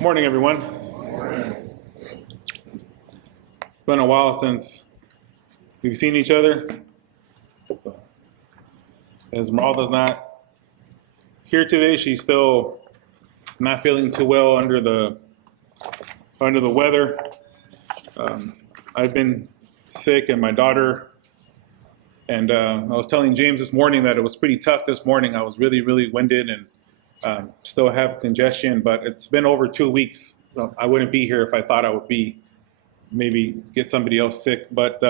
Morning, everyone. It's been a while since we've seen each other. So, Esmeralda's not here today. She's still not feeling too well under the weather. I've been sick, and my daughter. And I was telling James this morning that it was pretty tough this morning. I was really, really winded and still have congestion, but it's been over 2 weeks. So I wouldn't be here if I thought I would be maybe get somebody else sick. But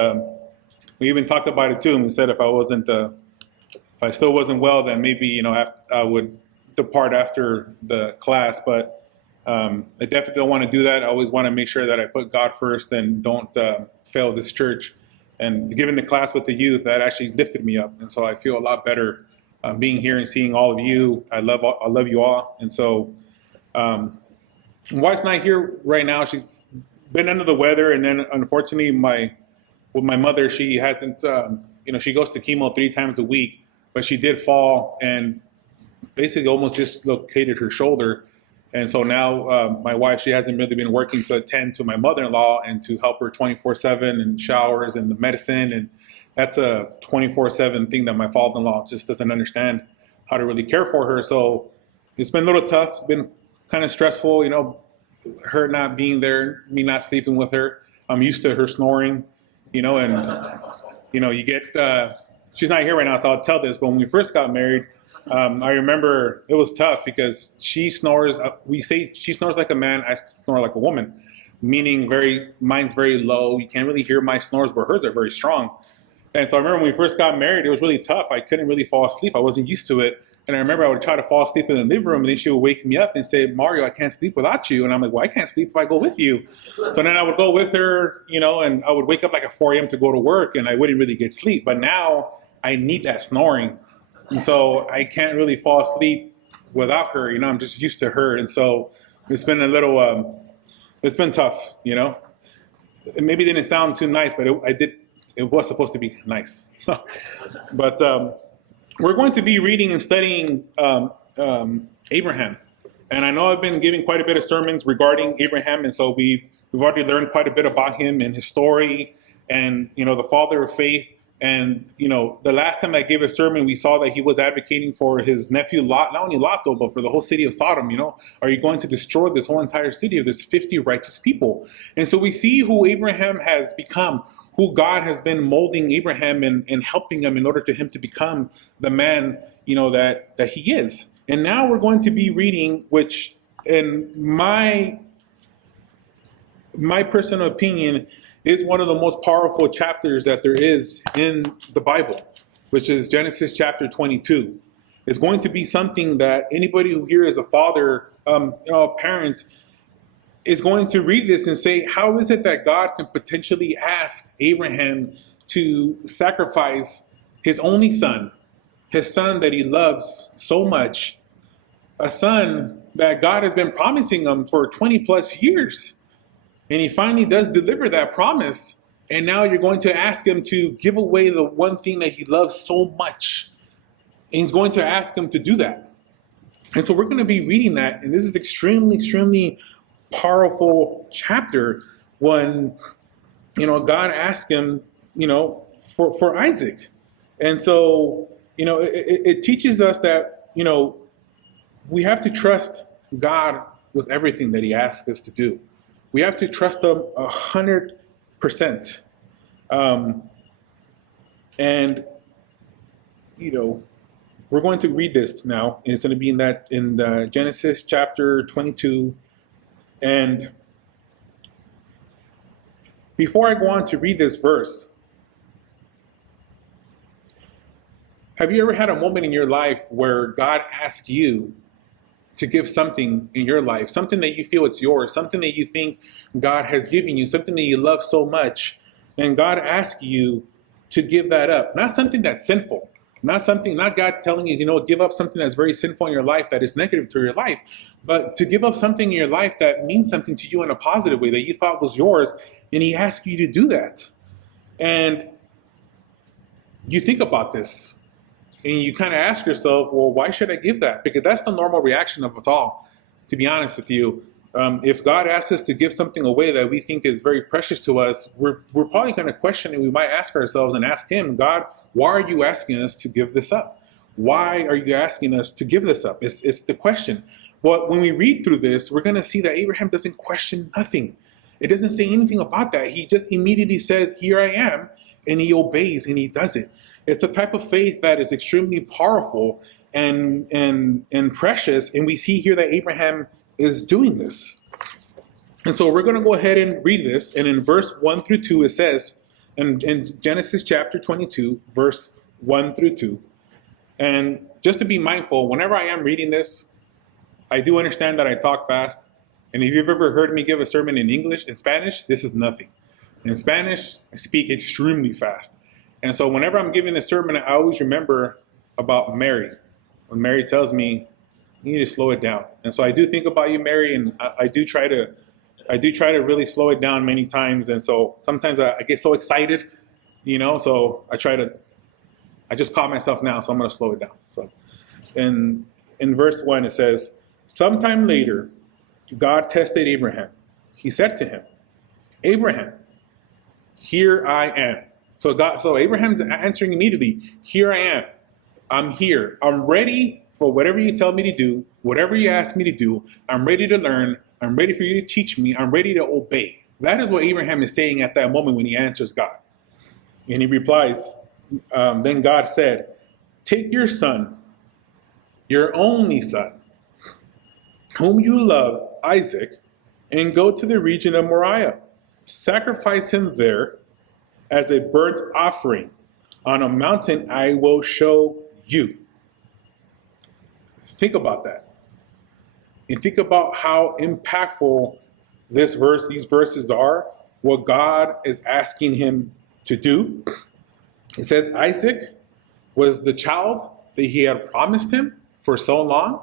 we even talked about it too. And we said if I still wasn't well, then maybe I would depart after the class. But I definitely don't want to do that. I always want to make sure that I put God first and don't fail this church. And giving the class with the youth, that actually lifted me up, and so I feel a lot better being here and seeing all of you. I love you all, and so my wife's not here right now. She's been under the weather, and then unfortunately, with my mother, she hasn't. She goes to chemo 3 times a week, but she did fall and basically almost dislocated her shoulder. And so now my wife, she hasn't really been working to attend to my mother-in-law and to help her 24/7 and showers and the medicine. And that's a 24/7 thing that my father-in-law just doesn't understand how to really care for her. So it's been a little tough. It's been kind of stressful, her not being there, me not sleeping with her. I'm used to her snoring, and, you get, she's not here right now, so I'll tell this. But when we first got married, I remember it was tough because she snores. We say she snores like a man. I snore like a woman, meaning mine's very low. You can't really hear my snores, but hers are very strong. And so I remember when we first got married, it was really tough. I couldn't really fall asleep. I wasn't used to it. And I remember I would try to fall asleep in the living room, and then she would wake me up and say, "Mario, I can't sleep without you." And I'm like, "Well, I can't sleep if I go with you." So then I would go with her, and I would wake up like at 4 a.m. to go to work, and I wouldn't really get sleep. But now I need that snoring. And so I can't really fall asleep without her. I'm just used to her. And so it's been it's been tough, It maybe didn't sound too nice, but it was supposed to be nice. But we're going to be reading and studying Abraham. And I know I've been giving quite a bit of sermons regarding Abraham. And so we've already learned quite a bit about him and his story and, the father of faith. And, the last time I gave a sermon, we saw that he was advocating for his nephew Lot, not only Lot though, but for the whole city of Sodom. Are you going to destroy this whole entire city of this 50 righteous people? And so we see who Abraham has become, who God has been molding Abraham and helping him in order to him to become the man, that he is. And now we're going to be reading, which in my personal opinion, is one of the most powerful chapters that there is in the Bible, which is Genesis chapter 22. It's going to be something that anybody who here is a father, a parent, is going to read this and say, how is it that God can potentially ask Abraham to sacrifice his only son, his son that he loves so much, a son that God has been promising him for 20 plus years? And he finally does deliver that promise. And now you're going to ask him to give away the one thing that he loves so much. And he's going to ask him to do that. And so we're going to be reading that. And this is extremely, extremely powerful chapter when, God asked him, for Isaac. And so, it teaches us that, we have to trust God with everything that he asks us to do. We have to trust them 100%. And, we're going to read this now. And it's going to be in the Genesis chapter 22. And before I go on to read this verse, have you ever had a moment in your life where God asked you to give something in your life, something that you feel it's yours, something that you think God has given you, something that you love so much, and God asks you to give that up? Not something that's sinful, not God telling you, give up something that's very sinful in your life that is negative to your life, but to give up something in your life that means something to you in a positive way that you thought was yours, and he asks you to do that. And you think about this. And you kind of ask yourself, well, why should I give that? Because that's the normal reaction of us all, to be honest with you. If God asks us to give something away that we think is very precious to us, we're probably going to question it. We might ask ourselves and ask Him, God, why are you asking us to give this up? Why are you asking us to give this up? It's the question. Well, when we read through this, we're going to see that Abraham doesn't question nothing. It doesn't say anything about that. He just immediately says, here I am, and he obeys and he does it. It's a type of faith that is extremely powerful and precious, and we see here that Abraham is doing this. And so we're going to go ahead and read this, and in verse 1 through 2 it says, in Genesis chapter 22, verse 1 through 2, and just to be mindful, whenever I am reading this, I do understand that I talk fast, and if you've ever heard me give a sermon in Spanish, this is nothing. In Spanish, I speak extremely fast. And so whenever I'm giving the sermon, I always remember about Mary. When Mary tells me, you need to slow it down. And so I do think about you, Mary, and I do try to really slow it down many times. And so sometimes I get so excited, so I just caught myself now, so I'm going to slow it down. So in verse 1, it says, sometime later, God tested Abraham. He said to him, Abraham, here I am. So Abraham's answering immediately, here I am. I'm here. I'm ready for whatever you tell me to do, whatever you ask me to do. I'm ready to learn. I'm ready for you to teach me. I'm ready to obey. That is what Abraham is saying at that moment when he answers God. And he replies, then God said, take your son, your only son, whom you love, Isaac, and go to the region of Moriah. Sacrifice him there as a burnt offering on a mountain I will show you. Think about that. And think about how impactful these verses are, what God is asking him to do. It says Isaac was the child that he had promised him for so long.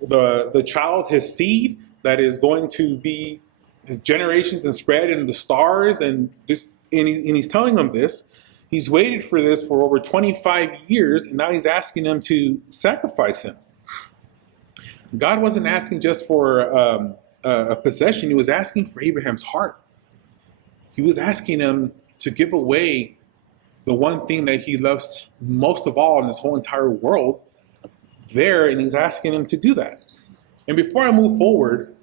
The child, his seed, that is going to be his generations and spread in the stars. And he's telling them this. He's waited for this for over 25 years, and now he's asking them to sacrifice him. God wasn't asking just for a possession. He was asking for Abraham's heart. He was asking him to give away the one thing that he loves most of all in this whole entire world there, and he's asking him to do that. And before I move forward,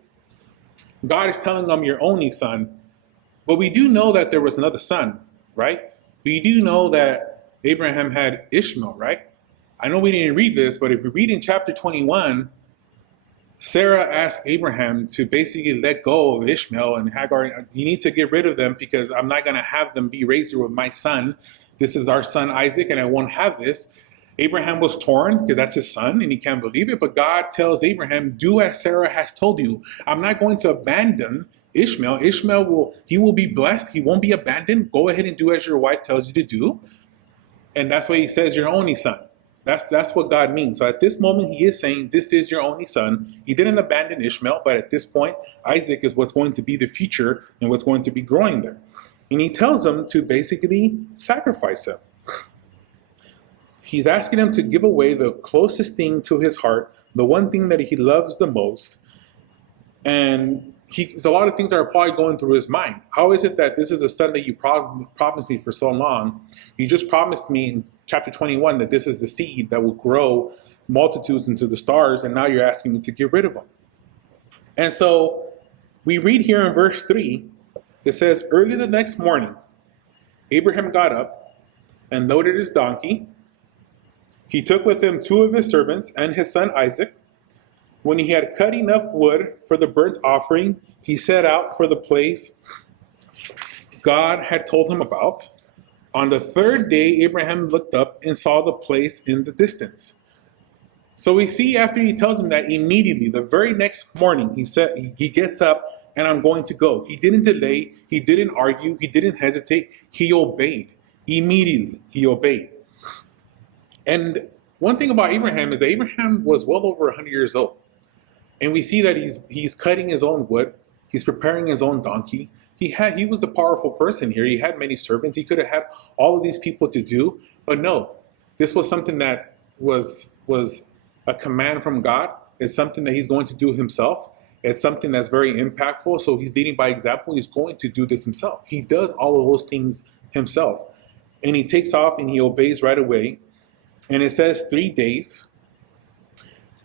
God is telling him, your only son. But we do know that there was another son, right? We do know that Abraham had Ishmael, right? I know we didn't read this, but if we read in chapter 21, Sarah asked Abraham to basically let go of Ishmael and Hagar. You need to get rid of them because I'm not going to have them be raised with my son. This is our son Isaac, and I won't have this. Abraham was torn because that's his son and he can't believe it. But God tells Abraham, do as Sarah has told you. I'm not going to abandon Ishmael. Ishmael will be blessed. He won't be abandoned. Go ahead and do as your wife tells you to do. And that's why he says your only son. That's what God means. So at this moment, he is saying, this is your only son. He didn't abandon Ishmael, but at this point, Isaac is what's going to be the future and what's going to be growing there. And he tells him to basically sacrifice him. He's asking him to give away the closest thing to his heart, the one thing that he loves the most. And there's a lot of things that are probably going through his mind. How is it that this is a son that you promised me for so long? You just promised me in chapter 21 that this is the seed that will grow multitudes into the stars, and now you're asking me to get rid of them. And so we read here in verse 3, it says, early the next morning, Abraham got up and loaded his donkey. He took with him 2 of his servants and his son Isaac. When he had cut enough wood for the burnt offering, he set out for the place God had told him about. On the 3rd day, Abraham looked up and saw the place in the distance. So we see after he tells him that, immediately, the very next morning, he gets up and I'm going to go. He didn't delay. He didn't argue. He didn't hesitate. He obeyed. Immediately, he obeyed. And one thing about Abraham is that Abraham was well over 100 years old. And we see that he's cutting his own wood. He's preparing his own donkey. He was a powerful person here. He had many servants. He could have had all of these people to do. But no, this was something that was a command from God. It's something that he's going to do himself. It's something that's very impactful. So he's leading by example. He's going to do this himself. He does all of those things himself. And he takes off and he obeys right away. And it says 3 days,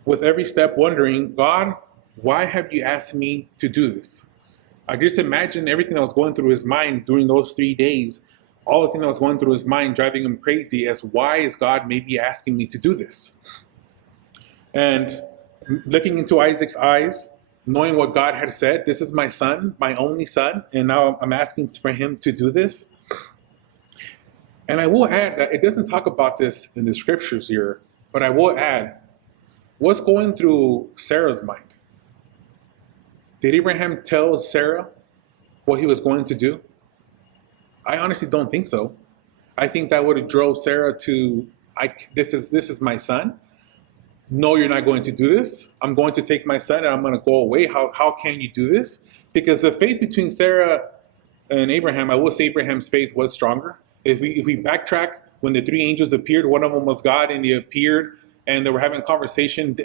with every step wondering, God, why have you asked me to do this? I just imagine everything that was going through his mind during those 3 days, all the thing that was going through his mind, driving him crazy, as why is God maybe asking me to do this? And looking into Isaac's eyes, knowing what God had said, this is my son, my only son, and now I'm asking for him to do this. And I will add that it doesn't talk about this in the scriptures here, but I will add, what's going through Sarah's mind? Did Abraham tell Sarah what he was going to do? I honestly don't think so. I think that would have drove Sarah to, this is my son. No, you're not going to do this. I'm going to take my son and I'm going to go away. How can you do this? Because the faith between Sarah and Abraham, I will say Abraham's faith was stronger. If we backtrack, when the 3 angels appeared, one of them was God, and they appeared and they were having a conversation,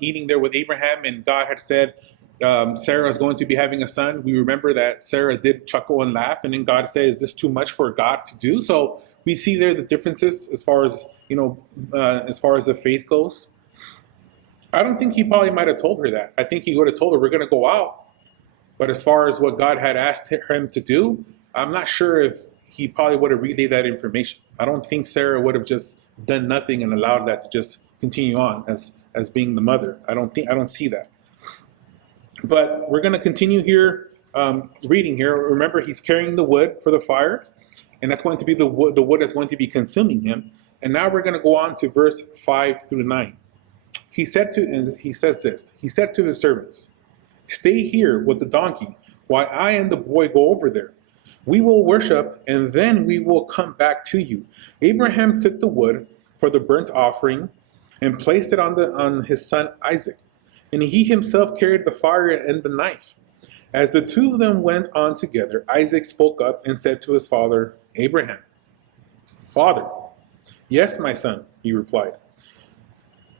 eating there with Abraham, and God had said, Sarah is going to be having a son. We remember that Sarah did chuckle and laugh, and then God said, is this too much for God to do? So we see there the differences as far as, as far as the faith goes. I don't think he probably might have told her that. I think he would have told her, we're going to go out. But as far as what God had asked him to do, I'm not sure if he probably would have relayed that information. I don't think Sarah would have just done nothing and allowed that to just continue on as being the mother. I don't see that. But we're going to continue here, reading here. Remember, he's carrying the wood for the fire, and that's going to be the wood that's going to be consuming him. And now we're going to go on to verse 5 through 9. He said to his servants, stay here with the donkey while I and the boy go over there. We will worship, and then we will come back to you. Abraham took the wood for the burnt offering and placed it on his son Isaac. And he himself carried the fire and the knife. As the two of them went on together, Isaac spoke up and said to his father Abraham, Father. Yes, my son, he replied.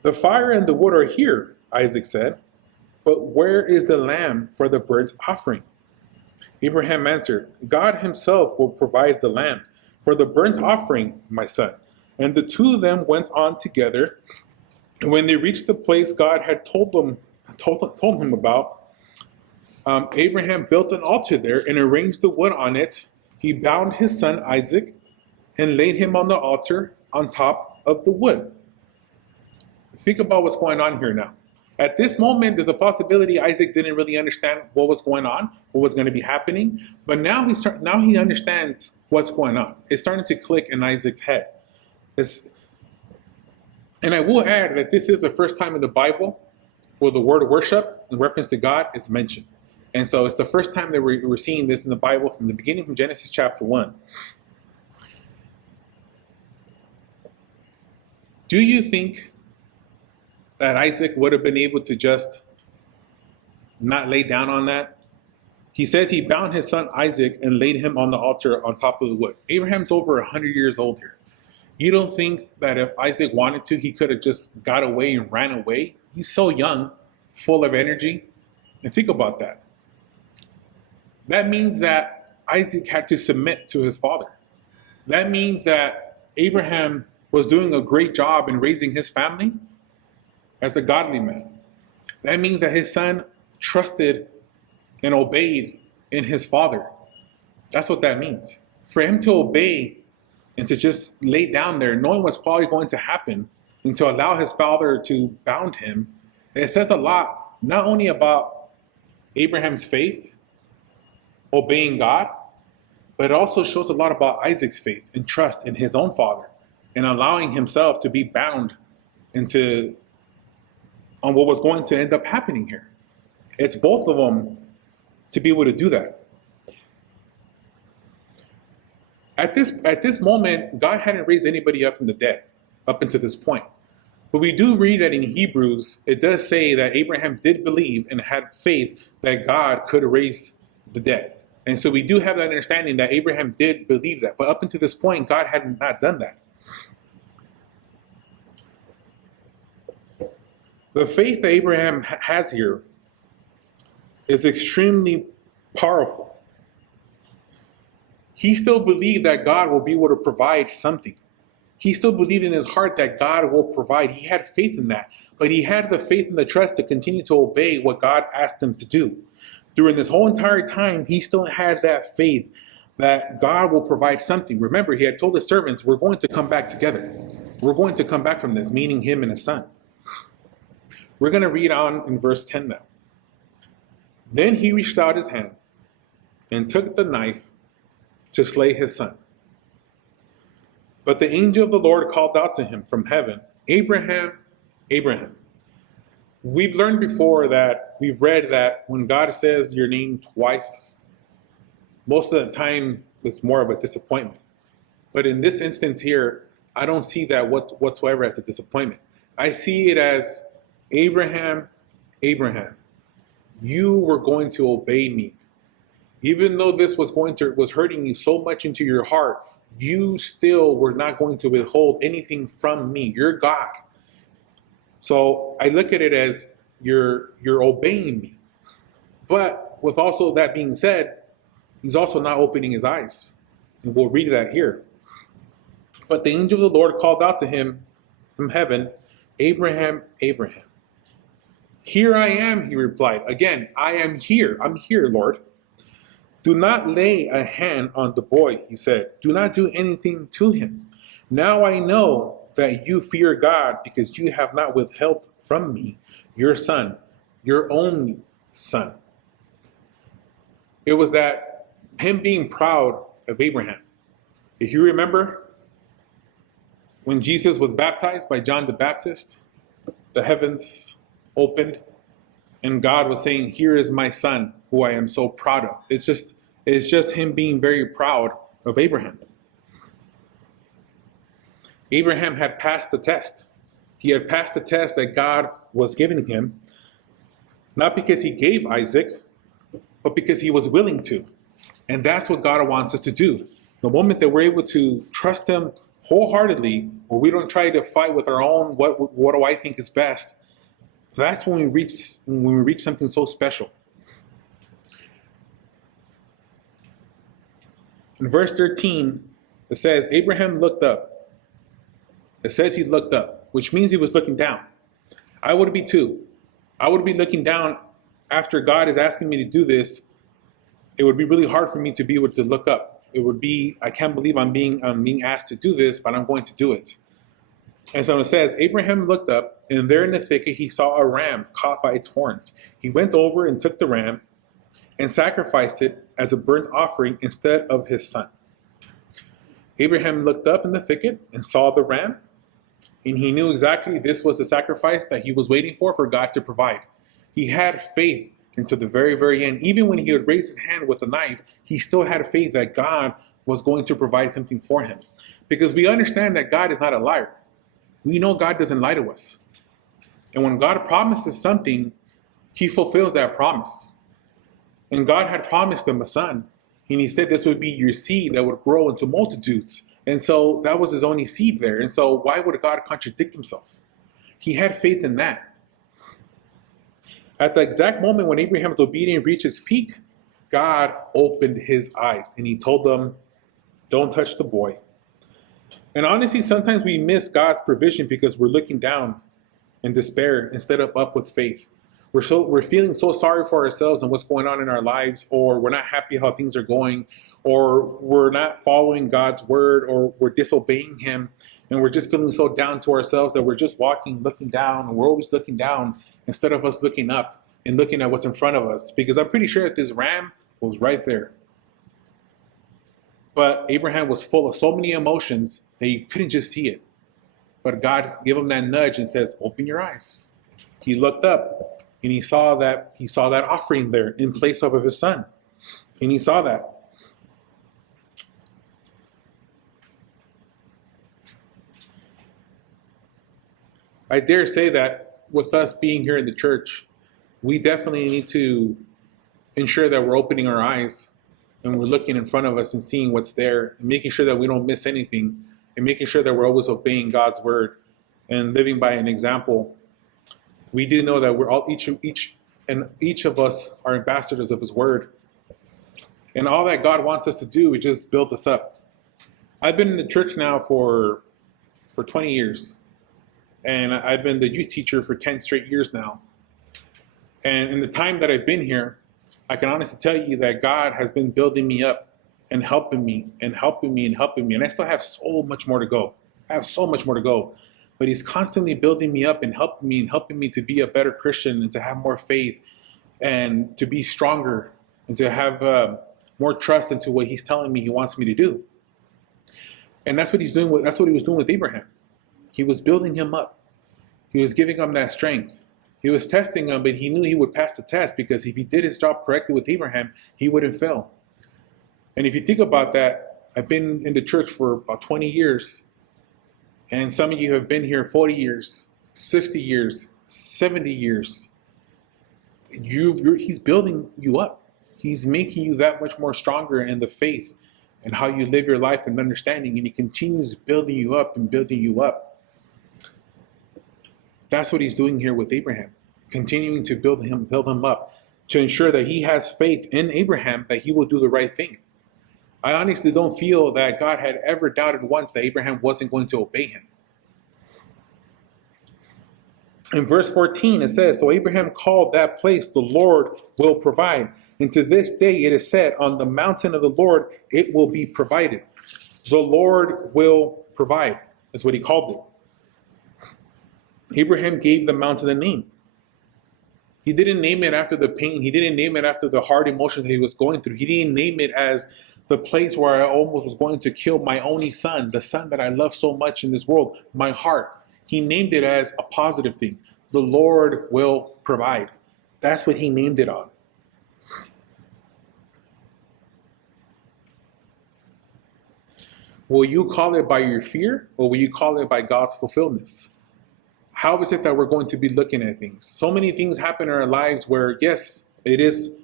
The fire and the wood are here, Isaac said, but where is the lamb for the burnt offering? Abraham answered, God himself will provide the lamb for the burnt offering, my son. And the two of them went on together. And when they reached the place God had told him about, Abraham built an altar there and arranged the wood on it. He bound his son Isaac and laid him on the altar on top of the wood. Think about what's going on here now. At this moment, there's a possibility Isaac didn't really understand what was going on, what was going to be happening. But now he understands what's going on. It's starting to click in Isaac's head. And I will add that this is the first time in the Bible where the word worship in reference to God is mentioned. And so it's the first time that we're seeing this in the Bible from the beginning, from Genesis chapter 1. Do you think that Isaac would have been able to just not lay down on that? He says he bound his son Isaac and laid him on the altar on top of the wood. Abraham's over 100 years old here. You don't think that if Isaac wanted to, he could have just got away and ran away? He's so young, full of energy. And think about that. That means that Isaac had to submit to his father. That means that Abraham was doing a great job in raising his family as a godly man. That means that his son trusted and obeyed in his father. That's what that means. For him to obey and to just lay down there, knowing what's probably going to happen, and to allow his father to bound him, it says a lot, not only about Abraham's faith, obeying God, but it also shows a lot about Isaac's faith and trust in his own father, and allowing himself to be bound on what was going to end up happening here. It's both of them to be able to do that. At this moment, God hadn't raised anybody up from the dead up until this point. But we do read that in Hebrews, it does say that Abraham did believe and had faith that God could raise the dead. And so we do have that understanding that Abraham did believe that. But up until this point, God had not done that. The faith that Abraham has here is extremely powerful. He still believed that God will be able to provide something. He still believed in his heart that God will provide. He had faith in that. But he had the faith and the trust to continue to obey what God asked him to do. During this whole entire time, he still had that faith that God will provide something. Remember, he had told his servants, we're going to come back together. We're going to come back from this, meaning him and his son. We're going to read on in verse 10 now. Then he reached out his hand and took the knife to slay his son. But the angel of the Lord called out to him from heaven, Abraham, Abraham. We've learned before that, we've read that when God says your name twice, most of the time it's more of a disappointment. But in this instance here, I don't see that whatsoever as a disappointment. I see it as, Abraham, Abraham, you were going to obey me. Even though this was hurting you so much into your heart, you still were not going to withhold anything from me. You're God. So I look at it as you're obeying me. But with also that being said, he's also not opening his eyes. And we'll read that here. But the angel of the Lord called out to him from heaven, Abraham, Abraham. Here I am, he replied. Again, I am here. I'm here, Lord. Do not lay a hand on the boy, he said. Do not do anything to him. Now I know that you fear God because you have not withheld from me your son, your only son. It was that him being proud of Abraham. If you remember, when Jesus was baptized by John the Baptist, the heavens opened and God was saying, here is my son who I am so proud of. It's just him being very proud of Abraham. Abraham had passed the test. He had passed the test that God was giving him, not because he gave Isaac, but because he was willing to. And that's what God wants us to do. The moment that we're able to trust him wholeheartedly, where we don't try to fight with our own, what do I think is best, that's when we reach something so special. In verse 13, it says, Abraham looked up. It says he looked up, which means he was looking down. I would be too. I would be looking down after God is asking me to do this. It would be really hard for me to be able to look up. It would be, I can't believe I'm being asked to do this, but I'm going to do it. And so it says, Abraham looked up, and there in the thicket he saw a ram caught by its horns. He went over and took the ram and sacrificed it as a burnt offering instead of his son. Abraham looked up in the thicket and saw the ram, and he knew exactly this was the sacrifice that he was waiting for God to provide. He had faith until the very, very end. Even when he would raise his hand with the knife, he still had faith that God was going to provide something for him. Because we understand that God is not a liar. We know God doesn't lie to us. And when God promises something, he fulfills that promise. And God had promised them a son. And he said this would be your seed that would grow into multitudes. And so that was his only seed there. And so why would God contradict himself? He had faith in that. At the exact moment when Abraham's obedience reached its peak, God opened his eyes and he told them, don't touch the boy. And honestly, sometimes we miss God's provision because we're looking down in despair instead of up with faith. We're feeling so sorry for ourselves and what's going on in our lives, or we're not happy how things are going, or we're not following God's word, or we're disobeying him, and we're just feeling so down to ourselves that we're just looking down, and we're always looking down instead of us looking up and looking at what's in front of us. Because I'm pretty sure that this ram was right there. But Abraham was full of so many emotions that you couldn't just see it. But God gave him that nudge and says, open your eyes. He looked up. And he saw that offering there in place of his son. And he saw that. I dare say that with us being here in the church, we definitely need to ensure that we're opening our eyes and we're looking in front of us and seeing what's there and making sure that we don't miss anything and making sure that we're always obeying God's word and living by an example. We do know that we're all each and each of us are ambassadors of his word. And all that God wants us to do is just build us up. I've been in the church now for 20 years. And I've been the youth teacher for 10 straight years now. And in the time that I've been here, I can honestly tell you that God has been building me up and helping me and helping me and helping me. And I still have so much more to go. I have so much more to go. But he's constantly building me up and helping me to be a better Christian and to have more faith and to be stronger and to have more trust into what he's telling me he wants me to do. And that's what he's doing. That's what he was doing with Abraham. He was building him up. He was giving him that strength. He was testing him, but he knew he would pass the test because if he did his job correctly with Abraham, he wouldn't fail. And if you think about that, I've been in the church for about 20 years. And some of you have been here 40 years, 60 years, 70 years. He's building you up. He's making you that much more stronger in the faith and how you live your life and understanding. And he continues building you up and building you up. That's what he's doing here with Abraham, continuing to build him up to ensure that he has faith in Abraham that he will do the right thing. I honestly don't feel that God had ever doubted once that Abraham wasn't going to obey him. In verse 14, it says, "So Abraham called that place, the Lord will provide. And to this day it is said, on the mountain of the Lord it will be provided." The Lord will provide is what he called it. Abraham gave the mountain a name. He didn't name it after the pain. He didn't name it after the hard emotions that he was going through. He didn't name it as the place where I almost was going to kill my only son, the son that I love so much in this world, my heart. He named it as a positive thing. The Lord will provide. That's what he named it on. Will you call it by your fear, or will you call it by God's fulfillment? How is it that we're going to be looking at things? So many things happen in our lives where, yes, it is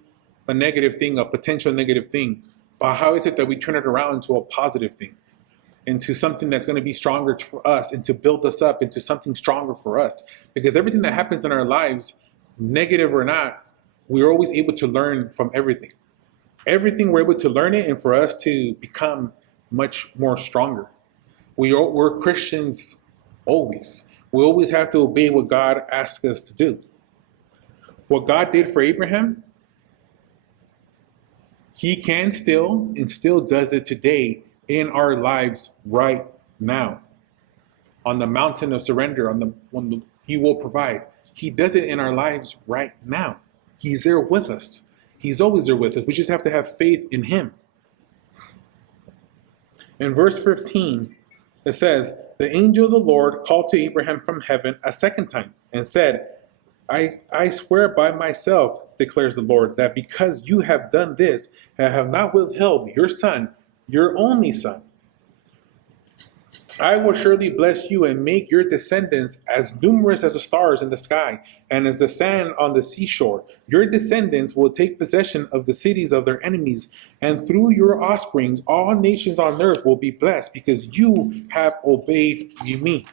a negative thing, a potential negative thing. But how is it that we turn it around into a positive thing? Into something that's going to be stronger for us and to build us up into something stronger for us? Because everything that happens in our lives, negative or not, we're always able to learn from everything. Everything we're able to learn it and for us to become much more stronger. We're Christians always. We always have to obey what God asks us to do. What God did for Abraham, he can still and still does it today in our lives right now. On the mountain of surrender, he will provide. He does it in our lives right now. He's there with us. He's always there with us. We just have to have faith in him. In verse 15, it says, "The angel of the Lord called to Abraham from heaven a second time and said, I swear by myself, declares the Lord, that because you have done this and have not withheld your son, your only son, I will surely bless you and make your descendants as numerous as the stars in the sky and as the sand on the seashore. Your descendants will take possession of the cities of their enemies, and through your offsprings all nations on earth will be blessed because you have obeyed me."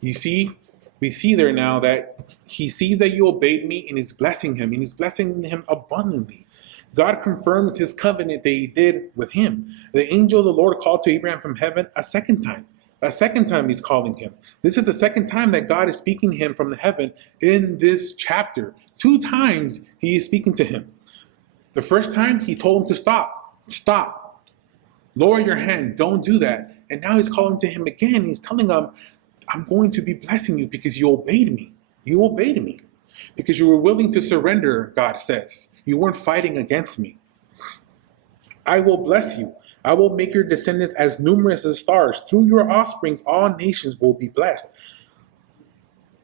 You see, we see there now that he sees that you obeyed me and he's blessing him, and he's blessing him abundantly. God confirms his covenant that he did with him. The angel of the Lord called to Abraham from heaven a second time. A second time he's calling him. This is the second time that God is speaking to him from the heaven in this chapter. 2 times he is speaking to him. The first time he told him to stop, lower your hand, don't do that. And now he's calling to him again. He's telling him, I'm going to be blessing you because you obeyed me. You obeyed me because you were willing to surrender, God says. You weren't fighting against me. I will bless you. I will make your descendants as numerous as stars. Through your offsprings, all nations will be blessed.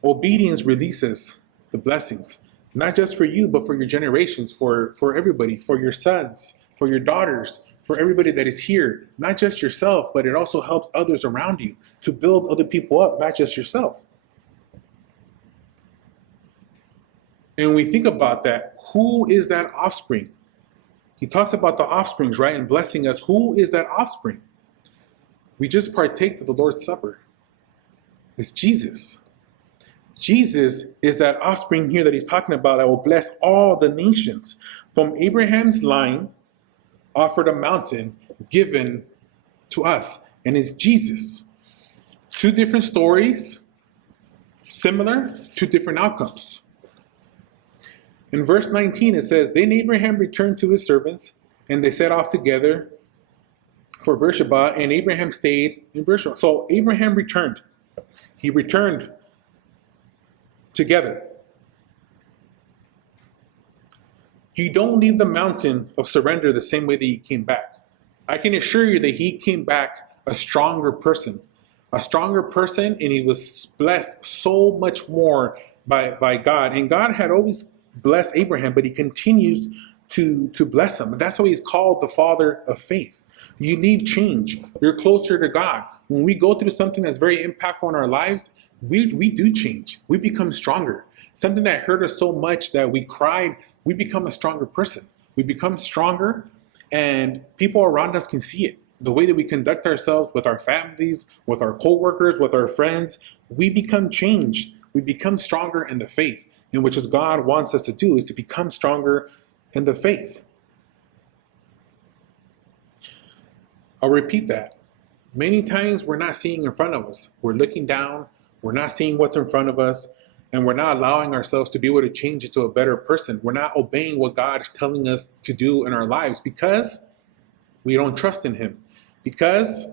Obedience releases the blessings, not just for you, but for your generations, for everybody, for your sons, for your daughters, for everybody that is here. Not just yourself, but it also helps others around you to build other people up, not just yourself. And when we think about that, who is that offspring? He talks about the offsprings, right? And blessing us. Who is that offspring? We just partake of the Lord's Supper. It's Jesus. Jesus is that offspring here that he's talking about that will bless all the nations. From Abraham's line, offered a mountain given to us, and it's Jesus. Two different stories, similar, two different outcomes. In verse 19, it says, Then Abraham returned to his servants, and they set off together for Beersheba, and Abraham stayed in Beersheba. So Abraham returned. He returned together. You don't leave the mountain of surrender the same way that you came back. I can assure you that he came back a stronger person. And he was blessed so much more by God. And God had always blessed Abraham, but he continues to bless him. And that's why he's called the father of faith. You leave change. You're closer to God. When we go through something that's very impactful in our lives, we do change. We become stronger. Something that hurt us so much that we cried, we become a stronger person. We become stronger, and people around us can see it. The way that we conduct ourselves with our families, with our co-workers, with our friends, we become changed. We become stronger in the faith, and which is God wants us to do, is to become stronger in the faith. I'll repeat that. Many times we're not seeing in front of us. We're looking down. We're not seeing what's in front of us. And we're not allowing ourselves to be able to change into a better person. We're not obeying what God is telling us to do in our lives because we don't trust in him. Because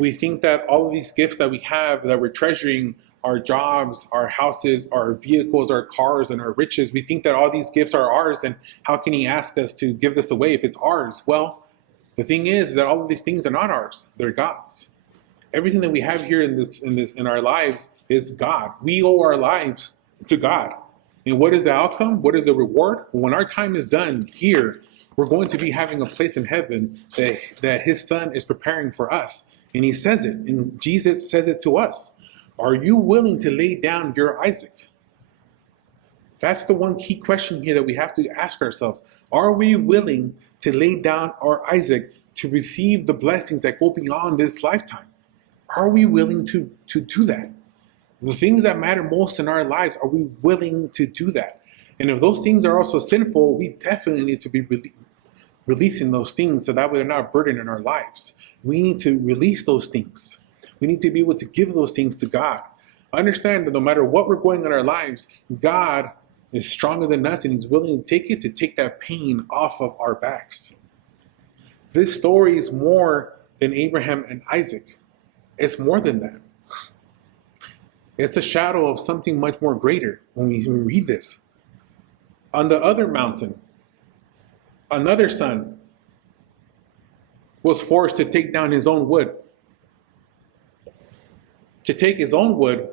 we think that all of these gifts that we have, that we're treasuring, our jobs, our houses, our vehicles, our cars, and our riches, we think that all these gifts are ours, and how can he ask us to give this away if it's ours? Well, the thing is that all of these things are not ours. They're God's. Everything that we have here in our lives is God. We owe our lives to God. And what is the outcome? What is the reward? When our time is done here, we're going to be having a place in heaven that his son is preparing for us. And he says it, and Jesus says it to us. Are you willing to lay down your Isaac? That's the one key question here that we have to ask ourselves. Are we willing to lay down our Isaac to receive the blessings that go beyond this lifetime? Are we willing to do that? The things that matter most in our lives, are we willing to do that? And if those things are also sinful, we definitely need to be releasing those things so that way they're not a burden in our lives. We need to release those things. We need to be able to give those things to God. Understand that no matter what we're going in our lives, God is stronger than us, and he's willing to take that pain off of our backs. This story is more than Abraham and Isaac. It's more than that. It's a shadow of something much more greater when we read this. On the other mountain, another son was forced to take down his own wood. To take his own wood,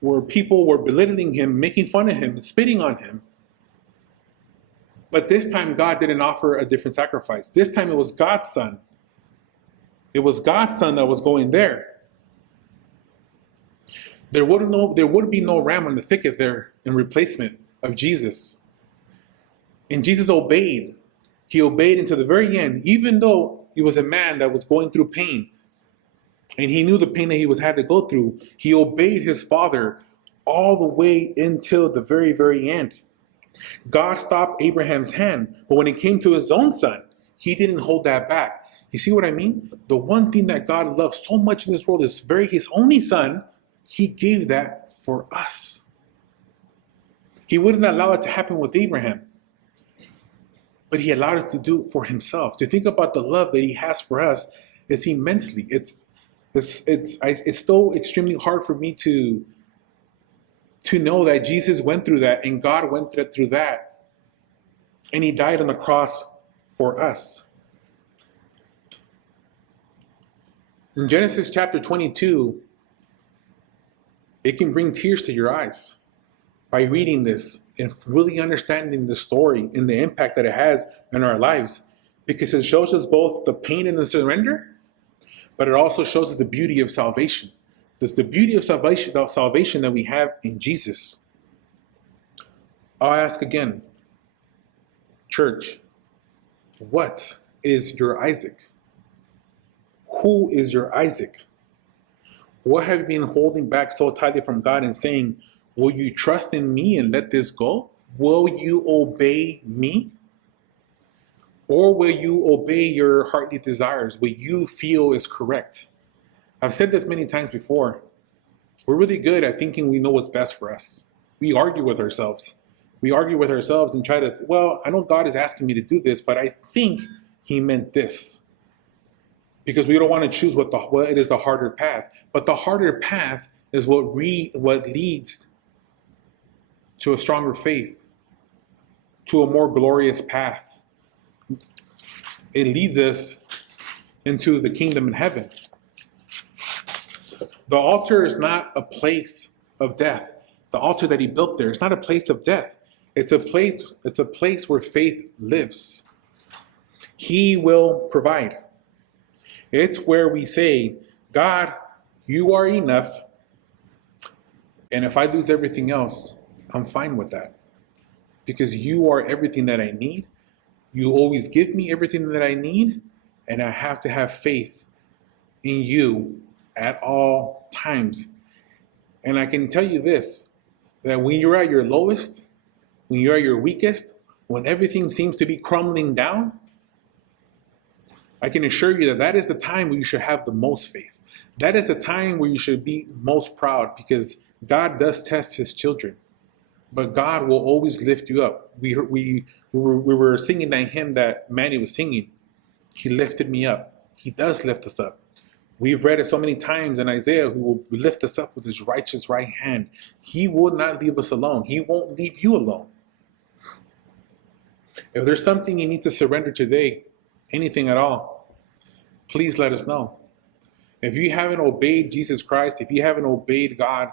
where people were belittling him, making fun of him, spitting on him. But this time, God didn't offer a different sacrifice. This time, it was God's son. It was God's son that was going there. There would be no ram in the thicket there in replacement of Jesus. And Jesus obeyed. He obeyed until the very end, even though he was a man that was going through pain. And he knew the pain that he had to go through. He obeyed his father all the way until the very, very end. God stopped Abraham's hand, but when it came to his own son, he didn't hold that back. You see what I mean? The one thing that God loves so much in this world is his only son. He gave that for us. He wouldn't allow it to happen with Abraham, but he allowed it to do it for himself. To think about the love that he has for us is immensely. It's so extremely hard for me to know that Jesus went through that and God went through that, and he died on the cross for us. In Genesis chapter 22, it can bring tears to your eyes by reading this and really understanding the story and the impact that it has in our lives, because it shows us both the pain and the surrender, but it also shows us the beauty of salvation. There's the beauty of salvation that we have in Jesus. I'll ask again, church, what is your Isaac? Who is your Isaac? What have you been holding back so tightly from God and saying, will you trust in me and let this go? Will you obey me? Or will you obey your heartly desires, what you feel is correct? I've said this many times before. We're really good at thinking we know what's best for us. We argue with ourselves. We argue with ourselves and try to, well, I know God is asking me to do this, but I think he meant this. Because we don't want to choose what it is the harder path. But the harder path is what leads to a stronger faith, to a more glorious path. It leads us into the kingdom in heaven. The altar is not a place of death. The altar that he built there is not a place of death. It's a place where faith lives. He will provide. It's where we say, God, you are enough. And if I lose everything else, I'm fine with that. Because you are everything that I need. You always give me everything that I need. And I have to have faith in you at all times. And I can tell you this, that when you're at your lowest, when you're at your weakest, when everything seems to be crumbling down, I can assure you that that is the time where you should have the most faith. That is the time where you should be most proud, because God does test his children. But God will always lift you up. We were singing that hymn that Manny was singing. He lifted me up. He does lift us up. We've read it so many times in Isaiah, who will lift us up with his righteous right hand. He will not leave us alone. He won't leave you alone. If there's something you need to surrender today, anything at all, please let us know. If you haven't obeyed Jesus Christ, if you haven't obeyed God,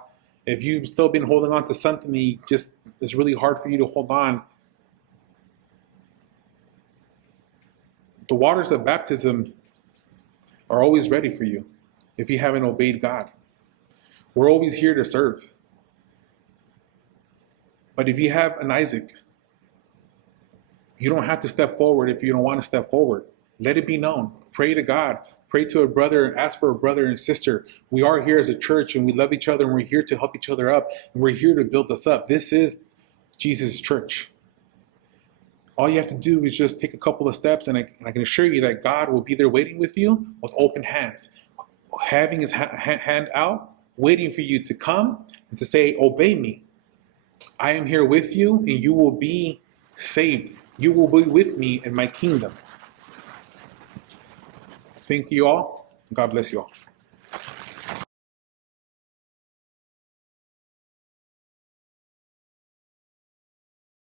if you've still been holding on to something that just is really hard for you to hold on, the waters of baptism are always ready for you if you haven't obeyed God. We're always here to serve. But if you have an Isaac, you don't have to step forward if you don't want to step forward. Let it be known. Pray to God. Pray to a brother. Ask for a brother and sister. We are here as a church and we love each other and we're here to help each other up. And we're here to build us up. This is Jesus' church. All you have to do is just take a couple of steps, and I can assure you that God will be there waiting with you with open hands, having his hand out, waiting for you to come and to say, obey me. I am here with you and you will be saved. You will be with me in my kingdom. Thank you all. God bless you all.